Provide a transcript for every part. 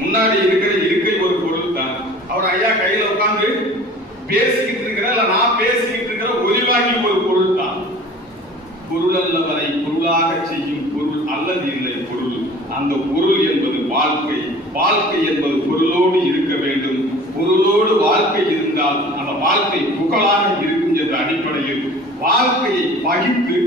முன்னாடி இருக்கிற இருக்கை ஒரு பொருள் தான். அவர் ஐயா கையில உட்காந்து பேசிக்கிட்டு இருக்கிற இல்ல நான் பேசிக்கிட்டு இருக்கிற ஒலிவாங்கி ஒரு பொருள் தான். பொருள் அல்லவரை பொருளாக செய்யும் பொருள் அல்லது இல்லை பொருள். அந்த பொருள் என்பது வாழ்க்கை. வாழ்க்கை என்பது பொருளோடு இருக்க வேண்டும். பொருளோடு வாழ்க்கை இருந்தால் அந்த வாழ்க்கை புகழாக இருக்கும் என்ற அடிப்படையில் வாழ்க்கையை பகிர்ந்து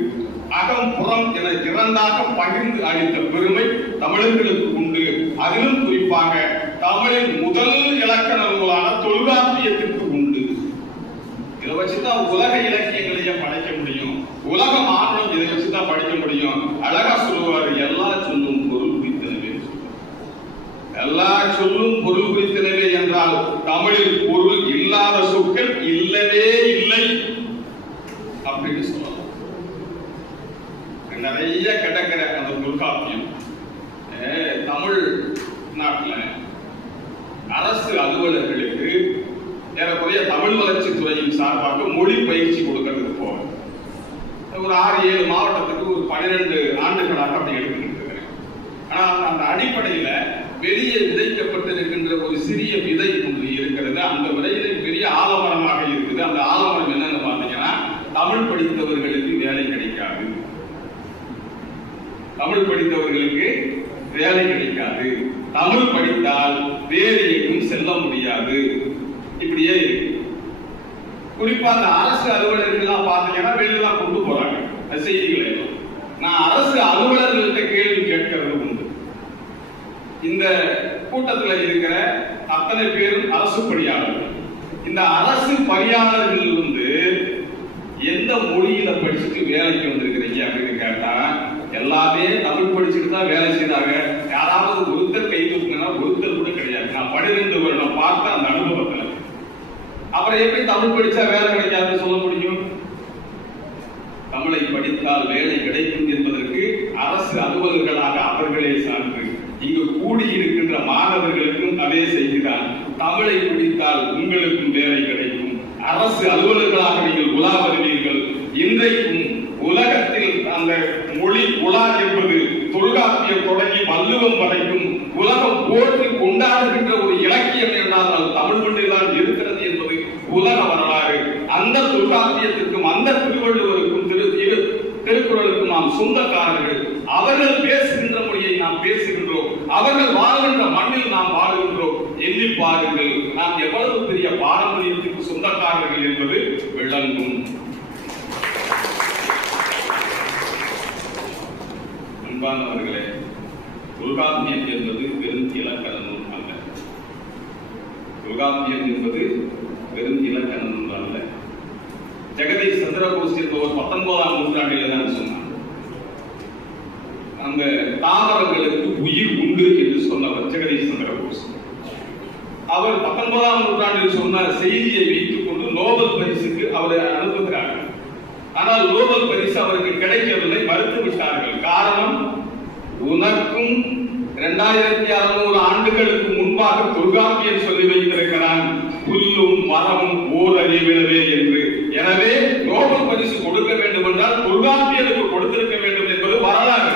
அகம் புறம் என இரண்டாக பகிர்ந்து அளித்த பெருமை தமிழர்களுக்கு உண்டு. அதிலும் குறிப்பாக தமிழின் முதல் இலக்கண நூலான தொல்காப்பியத்திற்கு உண்டு. இதை வச்சுதான் உலக இலக்கியங்களையே படைக்க முடியும். உலக மாற்றம் இதை வச்சுதான் படிக்க முடியும். அழகா சொல்லுவாரு எல்லா சொல்லும் பொருள் குறித்தனவே எல்லா சொல்லும் பொருள் குறித்தனவே என்றால் தமிழில் பொருள் இல்லாத சொற்கள் இல்லவே இல்லை அப்படின்னு சொல்லலாம் நிறைய கிடக்கிற அந்த தொல்காப்பியம் ஏ, தமிழ் நாட்டுல அரசு அலுவலர்களுக்கு ஏறக்குறைய தமிழ் வளர்ச்சி துறையின் சார்பாக மொழி பயிற்சி கொடுக்கறதுக்கு போவேன் ஒரு ஆறு ஏழு மாவட்டத்துக்கு ஒரு பன்னிரெண்டு ஆண்டுகளாக அப்படி எடுத்துக்கிட்டு இருக்கிறேன் ஆனால் அந்த அடிப்படையில வெளியே விதைக்கப்பட்டிருக்கின்ற ஒரு சிறிய விதை ஒன்று இருக்கிறது. அந்த விதையில பெரிய ஆலமரமாக இருக்குது. அந்த ஆலமரம் என்னன்னு பார்த்தீங்கன்னா தமிழ் படித்தவர்களுக்கு வேலை கிடைக்காது. தமிழ் படித்தவர்களுக்கு வேலை கிடைக்காது. தமிழ் படித்தால் வேறு எங்கும் செல்ல முடியாது. இப்படியே இருக்கு. குறிப்பா அந்த அரசு அலுவலர்கள்லாம் பார்த்தீங்கன்னா வெளியெல்லாம் கொண்டு போறாங்க. அந்த செய்திகளை எல்லாம். நான் அரசு அலுவலர்கள்ட்ட கேள்வி கேட்கறது உண்டு இந்த கூட்டத்துல இருக்கிற அத்தனை பேரும் அரசு பணியாளர்கள். இந்த அரசு பணியாளர்கள் வந்து எந்த மொழியில படிச்சுட்டு வேலைக்கு வந்திருக்கிறீங்க அப்படின்னு கேட்டா எல்லாமே தமிழ் படிச்சுட்டு தான் வேலை செய்தாங்க யாராவது ஒருத்தர் கை தூக்குங்கன்னா ஒருத்தர் கூட கிடையாது நான் பன்னிரெண்டு வருடம் பார்த்த அந்த அனுபவத்துல அப்புறம் எப்படி தமிழ் படிச்சா வேலை கிடைக்காதுன்னு சொல்ல முடியும்? தமிழை படித்தால் வேலை கிடைக்கும் என்பதற்கு அரசு அலுவலர்களாக அவர்களே சான்று. இங்கு கூடியிருக்கின்ற மாணவர்களுக்கும் அதே செய்துதான். தமிழை பிடித்தால் உங்களுக்கும் வேலை கிடைக்கும். அரசு அலுவலர்களாக நீங்கள் உலா வருவீர்கள். இன்றைக்கும் உலகத்தில் அந்த மொழி உலா என்பது தொல்காப்பியம் தொடங்கி வள்ளுவம் வரைக்கும் உலகம் போற்றி கொண்டாடுகின்ற ஒரு இலக்கியம் என்றால் தமிழ் மொழிதான் இருக்கிறது. உலக வரலாறு அந்த தொல்காப்பியத்திற்கும் அந்த திருவள்ளுவருக்கும் திரு திரு- திருக்குறளுக்கும் நாம் சொந்தக்காரர்கள். அவர்கள் பேசுகின்ற மொழியை நாம் பேசுகின்றோம். அவர்கள் வாழ்கின்ற மண்ணில் நாம் வாழ்கின்றோம். எண்ணி பாருங்கள் நாம் எவ்வளவு பெரிய பாரம்பரியத்திற்கு சொந்தக்காரர்கள் என்பது விளங்கும். அன்பானவர்களே தொல்காப்பியம் என்பது வெறும் இலக்கண நூல் அல்ல. தொல்காப்பியம் என்பது வெறும் இலக்கண வரல ஜெகதீஷ் சந்திரபோஸ் என்பவர் பத்தொன்பதாம் நூற்றாண்டில் தான் சொன்னார். அந்த தாவரங்களுக்கு உயிர் உண்டு என்று சொன்னவர் ஜெகதீஷ் சந்திரபோஸ் அவர் பத்தொன்பதாம் நூற்றாண்டில் சொன்ன செய்தியை வைத்துக் கொண்டு நோபல் பரிசுக்கு அவரை அனுப்புகிறார்கள். ஆனால் நோபல் பரிசு அவருக்கு கிடைக்கவில்லை மறுத்து விட்டார்கள் காரணம் உனக்கும் இரண்டாயிரத்தி அறுநூறு ஆண்டுகளுக்கு முன்பாக தொல்காப்பியன் சொல்லி வைத்திருக்கிறான் புல்லும் மரமும் ஓர் அறிவிடவே என்று. எனவே நோபல் பரிசு கொடுக்க வேண்டும் என்றால் தொல்காப்பியனுக்கு கொடுத்திருக்க வேண்டும் என்பது வரலாறு.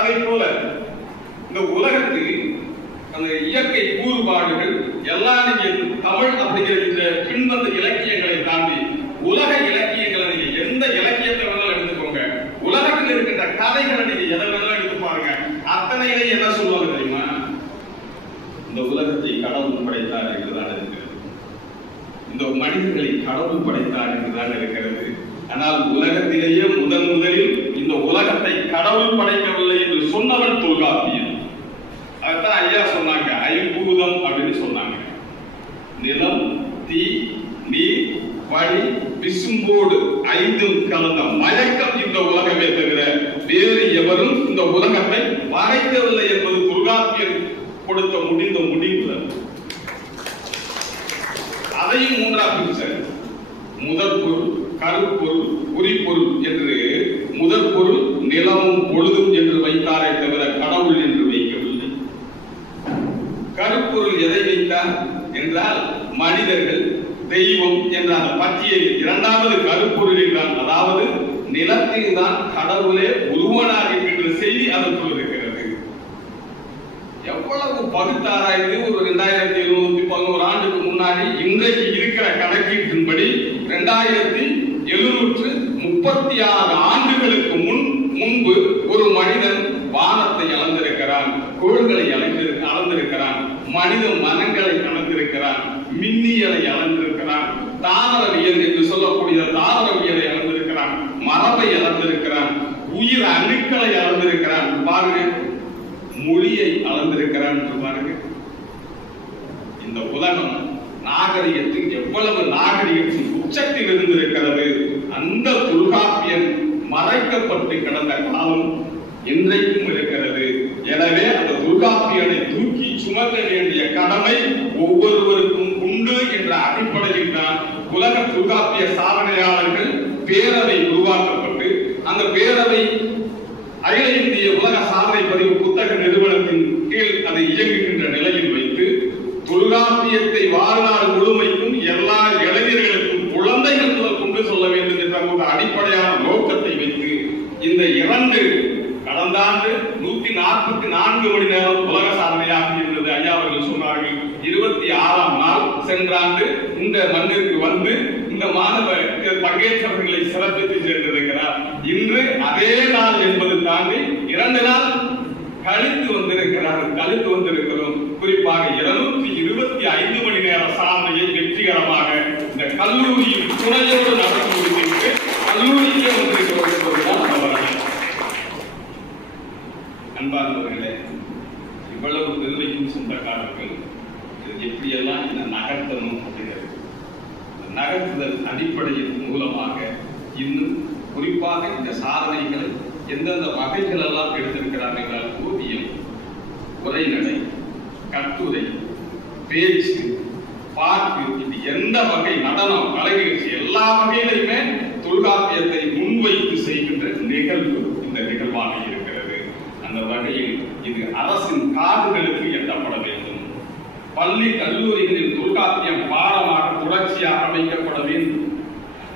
அதை போல இந்த உலகத்தில் அந்த இயற்கை கூறுபாடுகள் எல்லாரும் தமிழ் அப்படிங்கிற இந்த பின்வந்த இலக்கியங்களை தாண்டி உலக இலக்கிய என்ன சொல்லுவாங்க தெரியுமா? இந்த உலகத்தை கடவுள் படைத்தார் என்றுதான் இருக்கிறது. இந்த மனிதர்களை கடவுள் படைத்தார் என்றுதான் இருக்கிறது. ஆனால் உலகத்திலேயே முதன் முதலில் இந்த உலகத்தை கடவுள் படைக்கவில்லை என்று சொன்னவன் தொல்காப்பியன் அதான் ஐயா சொன்னாங்க ஐம்பூதம் அப்படின்னு சொன்னாங்க. நிலம் தீ நீர் வழி விசும்போடு ஐந்தும் கலந்த மயக்கம் இந்த உலகமே தவிர வேறு எவரும் இந்த உலகத்தை மறைக்கவில்லை என்பது துர்காப்பியன் கொடுத்த முடிந்த முடிவு அதையும் மூன்றாம் பிரிச்சார் முதற் பொருள் கருப்பொருள் குறிப்பொருள் என்று முதற் பொருள் நிலமும் பொழுதும் என்று வைத்தாரே தவிர கடவுள் என்று வைக்கவில்லை. கருப்பொருள் எதை வைத்தார் என்றால் மனிதர்கள் தெய்வம் என்ற அந்த பட்டியல் இரண்டாவது கருப்பொருள் என்றால் அதாவது நிலத்தில் தான் கடவுளே உருவனார் என்கின்ற செய்தி அதற்குள்ளது எவ்வளவு பகுத்தாராய்ந்து ஒரு ரெண்டாயிரத்தி எழுநூத்தி பதினோரு ஆண்டுக்கு முன்னாடி இன்றைக்கு இருக்கிற கணக்கீட்டின்படி ரெண்டாயிரத்தி எழுநூற்று முப்பத்தி ஆறு ஆண்டுகளுக்கு முன் முன்பு ஒரு மனிதன் வானத்தை அளந்திருக்கிறான் கோள்களை அளந்திரு அளந்திருக்கிறான் மனித மனங்களை அளந்திருக்கிறான் மின்னியலை அளந்திருக்கிறான் தாவரவியல் என்று சொல்லக்கூடிய தாவரவியலை அளந்திருக்கிறான் மரபை அளந்திருக்கிறான் உயிர் அணுக்களை அளந்திருக்கிறான். பாருங்க மொழியை அளந்திருக்கிறான் என்று பாருங்க. இந்த உலகம் நாகரிகத்தின் எவ்வளவு நாகரிகத்தின் உச்சத்தில் இருந்திருக்கிறது. அந்த தொல்காப்பியன் மறைக்கப்பட்டு கிடந்த காலம் இன்றைக்கும் இருக்கிறது. எனவே அந்த தொல்காப்பியனை தூக்கி சுமக்க வேண்டிய கடமை ஒவ்வொருவருக்கும் உண்டு என்ற அடிப்படையில் தான் உலக தொல்காப்பிய சாதனையாளர்கள் பேரவை உருவாக்கப்பட்டு அந்த பேரவை அகில உலக சாதனை பதிவு புத்தக நிறுவனத்தின் கீழ் அது இயங்குகின்ற நிலையில் வைத்து தொல்காப்பியத்தை வாழ்நாள் முழுமைக்கும் எல்லா இளைஞர்களுக்கும் குழந்தைகள் முதல் கொண்டு சொல்ல வேண்டும் என்ற ஒரு அடிப்படையான நோக்கத்தை வைத்து இந்த இரண்டு கடந்த ஆண்டு நூத்தி நாற்பத்தி நான்கு மணி நேரம் உலக சாதனையாக இருந்தது. ஐயா அவர்கள் சொன்னார்கள் இருபத்தி ஆறாம் நாள் சென்ற ஆண்டு இந்த மண்ணிற்கு வந்து இந்த மாணவ பங்கேற்றவர்களை சிறப்பித்து சென்றிருக்கிறார் இன்று அதே நாள் என்பது தாண்டி இரண்டு நாள் கழித்து வந்திருக்கிறார் கழித்து வந்திருக்கிறோம் குறிப்பாக இருநூற்றி இருபத்தி ஐந்து மணி நேர சாதனையை வெற்றிகரமாக இந்த கல்லூரியின் துணையோடு நடந்து முடித்து கல்லூரிக்கே வந்திருக்கிறோம் என்பதுதான் நம்ம அன்பார்ந்தவர்களே இவ்வளவு பெருமைக்கும் சொந்தக்காரர்கள் இது எப்படியெல்லாம் இந்த நகர்த்தணும் அப்படிங்கிறது. நகர்த்துதல் அடிப்படையின் மூலமாக இன்னும் குறிப்பாக இந்த சாதனைகளை எந்தெந்த வகைகள் எல்லாம் எடுத்திருக்கிறார் என்றால் ஓவியம் உரைநடை கட்டுரை பேச்சு பாட்டு இது எந்த வகை நடனம் கலை நிகழ்ச்சி எல்லா வகையிலுமே தொல்காப்பியத்தை முன்வைத்து செய்கின்ற நிகழ்வு இந்த நிகழ்வாக இருக்கிறது. அந்த வகையில் இது அரசின் காதுகளுக்கு எட்டப்பட வேண்டும். பள்ளி கல்லூரிகளில் தொல்காப்பியம் பாடமாக தொடர்ச்சியாக அமைக்கப்பட வேண்டும்.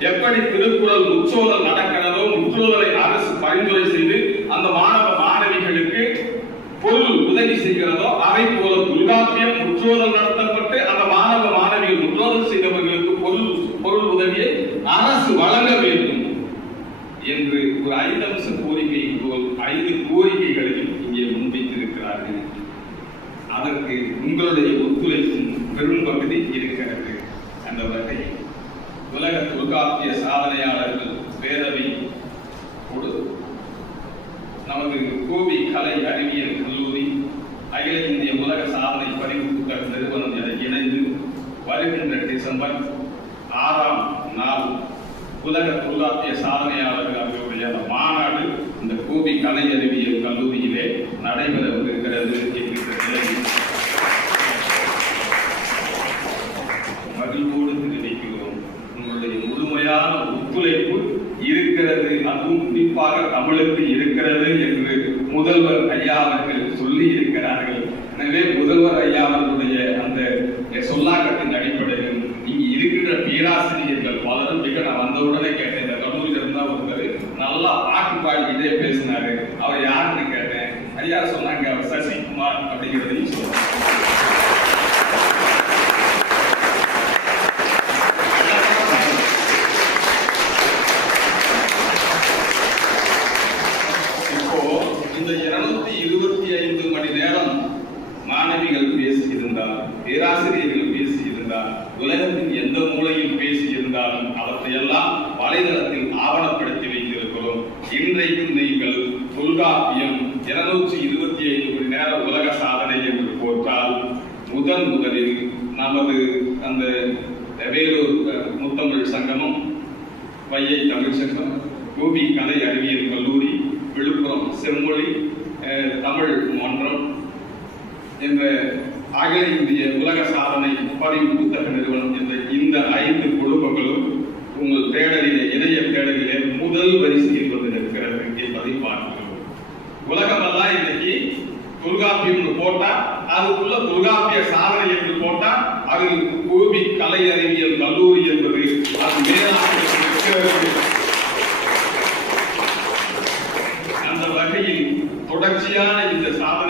எப்படி திருக்குறள் முற்றோதல் நடக்கிறதோ முற்றோதலை அரசு பரிந்துரை செய்து அந்த மாணவ மாணவிகளுக்கு பொருள் உதவி செய்கிறதோ அதை போல தொல்காப்பியம் முற்றோதல் நடத்தப்பட்டு அந்த மாணவ மாணவிகள் முற்றோதல் செய்தவர்களுக்கு பொருள் பொருள் உதவியை அரசு வழங்க வேண்டும் என்று ஒரு ஐந்து அம்ச கோரிக்கை போல் ஐந்து கோரிக்கைகளையும் இங்கே முன்வைத்திருக்கிறார்கள். அதற்கு உங்களுடைய ஒத்துழைப்பும் பெரும் பகுதி இருக்கிறது. அந்த வகையில் உலக தொல்காப்பிய சாதனையாளர்கள் பேரவை கொடு. நமது கோபி கலை அறிவியல் கல்லூரி அகில இந்திய உலக சாதனை பதிவு புத்தக நிறுவனம் என இணைந்து வருகின்ற டிசம்பர் ஆறாம் நாள் உலக தொல்காப்பிய சாதனையாளர்கள் அவர்களுடைய மாநாடு இந்த கோபி கலை அறிவியல் கல்லூரியிலே நடைபெறவிருக்கிறது என்கின்ற நிலையில் மகிழ்வோடு தெரிவிக்கிறோம் உங்களுடைய முழுமையான ஒத்துழைப்பு இருக்கிறது. அதுவும் குறிப்பாக தமிழுக்கு இருக்கிறது என்று முதல்வர் ஐயா அவர்கள் சொல்லி இருக்கிறார்கள் எனவே முதல்வர் ஐயா அவர்களுடைய அந்த சொல்லாக்கத்தின் அடிப்படையில் இங்க இருக்கின்ற பேராசிரியர்கள் பலரும் மிக நான் வந்தவுடனே கேட்டேன். இந்த கல்லூரியில் இருந்தா ஒருத்தர் நல்லா பாட்டு பாடிக்கிட்டே பேசினாரு. அவர் யாருன்னு கேட்டேன். ஐயா சொன்னாங்க அவர் சசிகுமார் அப்படிங்கிறதையும் சொன்னாங்க இப்போ இந்த இருநூத்தி இருபத்தி ஐந்து மணி நேரம் மாணவிகள் பேசியிருந்தால் பேராசிரியர்கள் பேசியிருந்தார். உலகத்தின் எந்த மூலையில் பேசியிருந்தாலும் அவற்றையெல்லாம் வலைதளத்தில் ஆவணப்படுத்தி வைத்திருக்கிறோம். இன்றைக்கும் நீங்கள் தொல்காப்பியம் இருநூற்றி இருபத்தி ஐந்து மணி நேர உலக சாதனை என்று போட்டால் முதன் முதலில் நமது அந்த வேலூர் முத்தமிழ் சங்கமம் வையை தமிழ்ச்சங்கம் கோபி கலை அறிவியல் கல்லூரி விழுப்புரம் செம்மொழி தமிழ் மன்றம் என்ற அகில இந்திய உலக சாதனை பதிவு புத்தக நிறுவனம் என்ற இந்த ஐந்து குழுமங்களும் உங்கள் தேடலிலே இணைய தேடலிலே முதல் வரிசையில் வந்து நிற்கிறது என்பதை பார்க்கிறோம் உலகமெல்லாம் இன்னைக்கு தொல்காப்பியம்னு போட்டா அதுக்குள்ள தொல்காப்பிய சாதனை என்று போட்டா அது கோபி கலை அறிவியல் கல்லூரி என்பது அது மேலாக அந்த வகையில் தொடர்ச்சியான இந்த சாதனை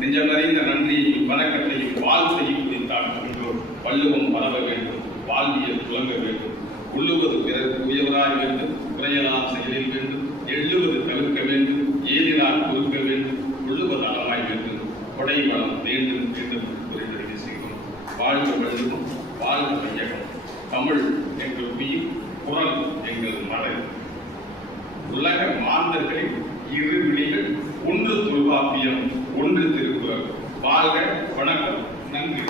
நெஞ்சமறிந்த நன்றியையும் வணக்கத்தையும் வாழ்த்தையும் குறித்தாக்குகின்றோம் வள்ளுவம் பரவ வேண்டும் வாழ்வியல் புலங்க வேண்டும். உள்ளுவது பிறகு உயர்வராய் வேண்டும் குறையலாம் செயலில் வேண்டும் எள்ளுவது தவிர்க்க வேண்டும் ஏதினால் கொடுக்க வேண்டும் உள்ளுவது அளவாய் வேண்டும். கொடை வளம் வேண்டும் வேண்டும் குறிப்பிட்டு செய்கிறோம். வாழ்க வள்ளுவம் வாழ்க கையகம் தமிழ் எங்கள் உயிர் குரல் எங்கள் மலர். உலக மாந்தர்களின் இரு விழிகள் ஒன்று தொல்காப்பியம் ஒன்று திருக்குறள். வாழ்க வணக்கம். நன்றி.